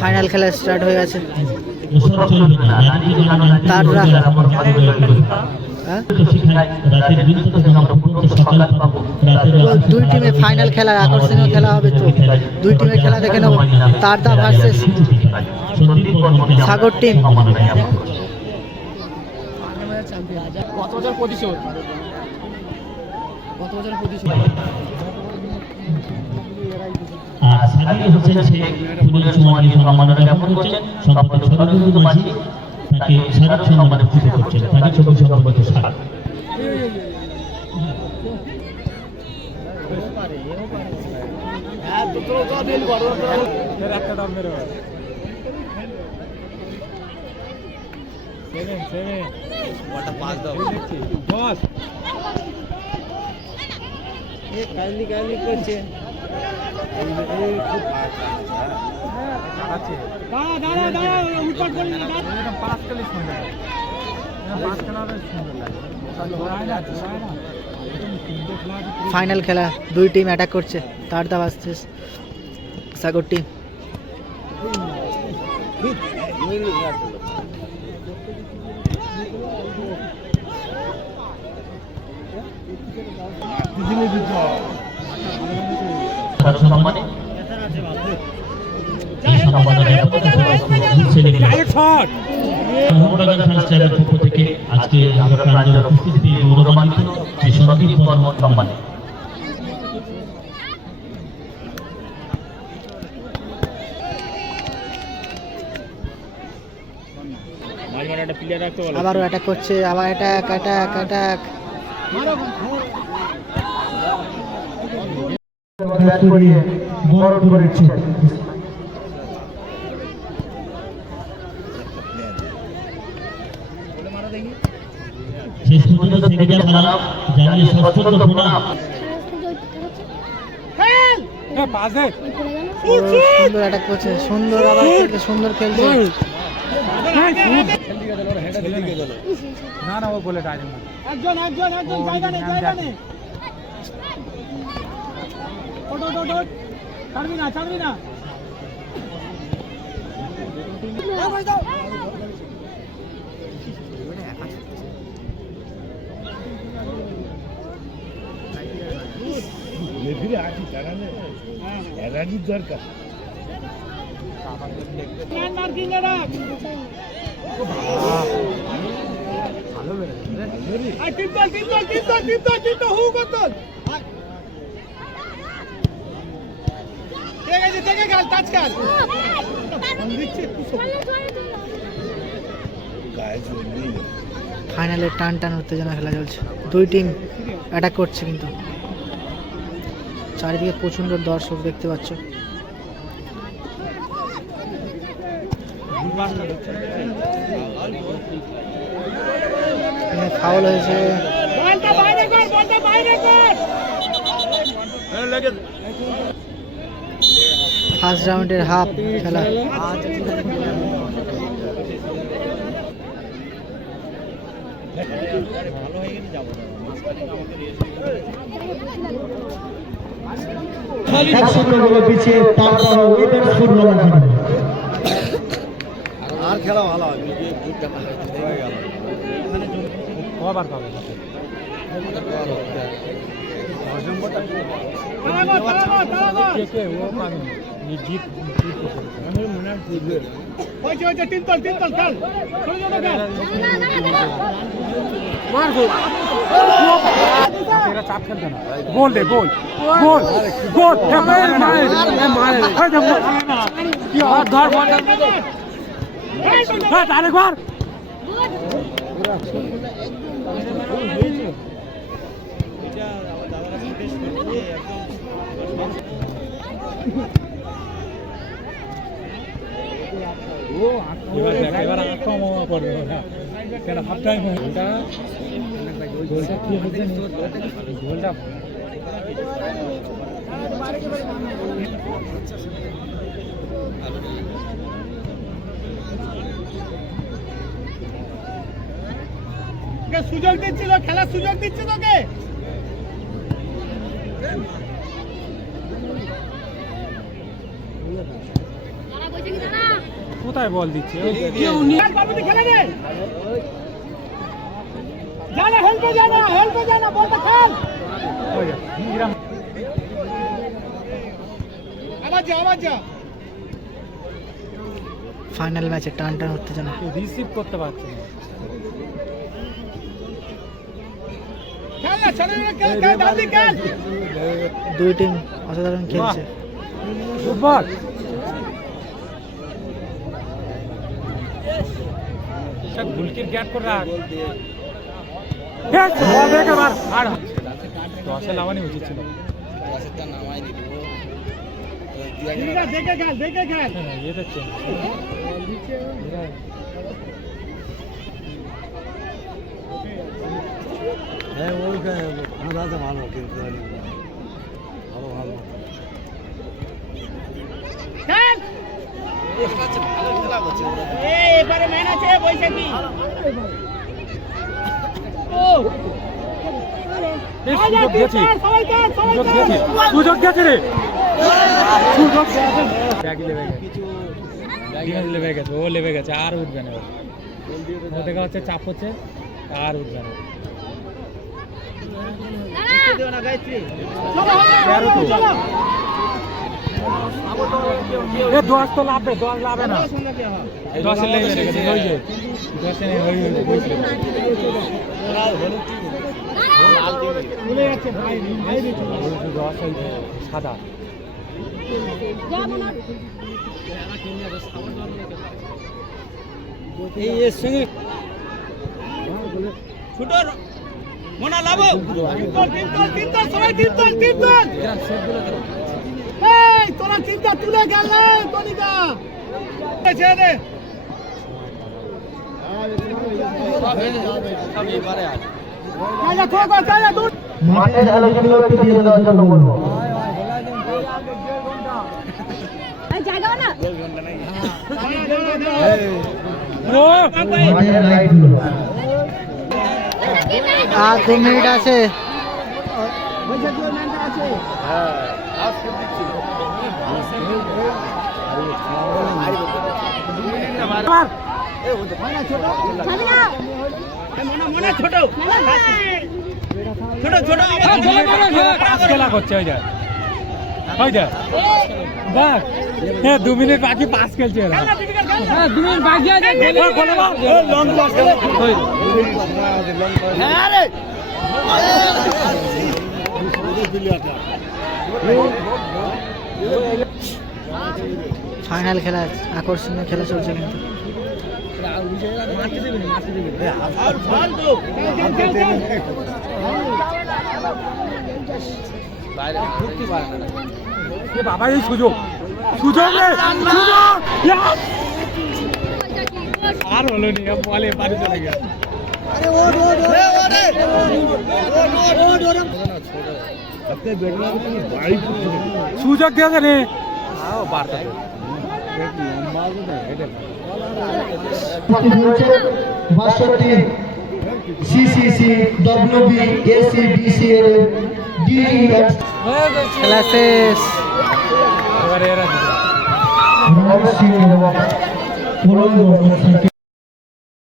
Final খেলা start হয়ে গেছে। দুই টিমে ফাইনাল খেলা, আকর্ষণীয় খেলা হবে। তো দুই টিমের খেলা দেখে নেব। তারদা ভার্সেস সাগর টিম। আর সাবির হোসেন শেখ ফুলের চুমারি সম্মাননা জ্ঞাপন করছেন। সম্পাদক সরোজেন্দু মাঝি তাকে সাদর সম্মানে ভূষিত করছেন। তাকে ছবি সম্পর্কে স্বাগত। করছে ফাইনাল খেলা, দুই টিম অ্যাটাক করছে। তারদা ভার্সেস সাগর টিম। আজকে উপস্থিতি গৌরবান্বিত শ্রী সন্দীপ বর্মন সম্মানে আবারও অ্যাটাক করছে। আবার অ্যাটাক অ্যাটাক অ্যাটাক। শেষ পর্যন্ত থেকে যা খেলা জানিয়ে ষষ্ঠ প্রণাম। সুন্দর অ্যাটাক করছে, সুন্দর আবার সুন্দর খেলছে। না না ও বলে একজন একজন একজন জায়গা নেই, জায়গা নেই। ছাড়বি না, ছাড়বি না। দরকার ফাইনালে টান টান উত্তেজনা খেলা চলছে। দুই টিম অ্যাটাক করছে, কিন্তু চারিদিকে প্রচন্ড দর্শক দেখতে পাচ্ছ। ফাউল হয়েছে। ফার্স্ট রাউন্ডের হাফ খেলা। পিছিয়ে তারপর উইমেন্স ফুটবল একাডেমি আর খেলা ভালো হবে। কবার পাবে চাপ খেলতে না। গোল দে, গোল গোল গোল। ধর আরেকবার। এবার আক্রমণ করবে কেন হাফ টাইম গোলটা কি হচ্ছে গোলটা সুযোগ দিচ্ছিল, খেলার সুযোগ দিচ্ছে তোকে। কোথায় বল দিচ্ছে ফাইনাল ম্যাচে টান টান হতে জানা রিসিভ করতে পারছে না। দুই টিম অসাধারণ খেলছে। ফুটবল গুলকির গ্যাট করে রাখ। আর 10-এ লাগানি উচিত ছিল। ये দেখছেন হ্যাঁ ওই দাদা ভালো কিন্তু ভালো ভালো এবারে ম্যান আছে বৈশাখী সুযোগ গেছে রে সুযোগ লেবে গেছে ও লেবে গেছে আর উঠবে না ও দেখা হচ্ছে চাপ হচ্ছে আর উঠবে না দশ তো লাভবে 10 লাভে না 10 লেগে গেছে ওই যে 10 নেই ওই সাদা এই সঙ্গে ছুটোর মোনা লাভো তিনতল সবাই তিনতল এই তোরা চিন্তা তুলে গেল তনিকা ছেড়ে দে মাঠের আলোচনা একটু দিয়ে দেওয়ার জন্য বলবো। মাঠের লাইটগুলো আর 2 মিনিট আছে। খেলা করছে ওই যা ওই যা দেখ হ্যাঁ 2 মিনিট বাকি পাস খেলছে এরা হ্যাঁ 2 মিনিট বাকি আছে লং পাস হ্যাঁ রে ফাইনাল খেলা আকর্ষণীয় খেলা চলছে কিন্তু বাবা এই সুযোগ সুযোগ আর হলো নি বলে বাড়ি চলে গেল সুযোগ দিয়েছে রে CCC WB AC BCL DD খেলা শেষ। এবারে এরা রমেশ সিং এবং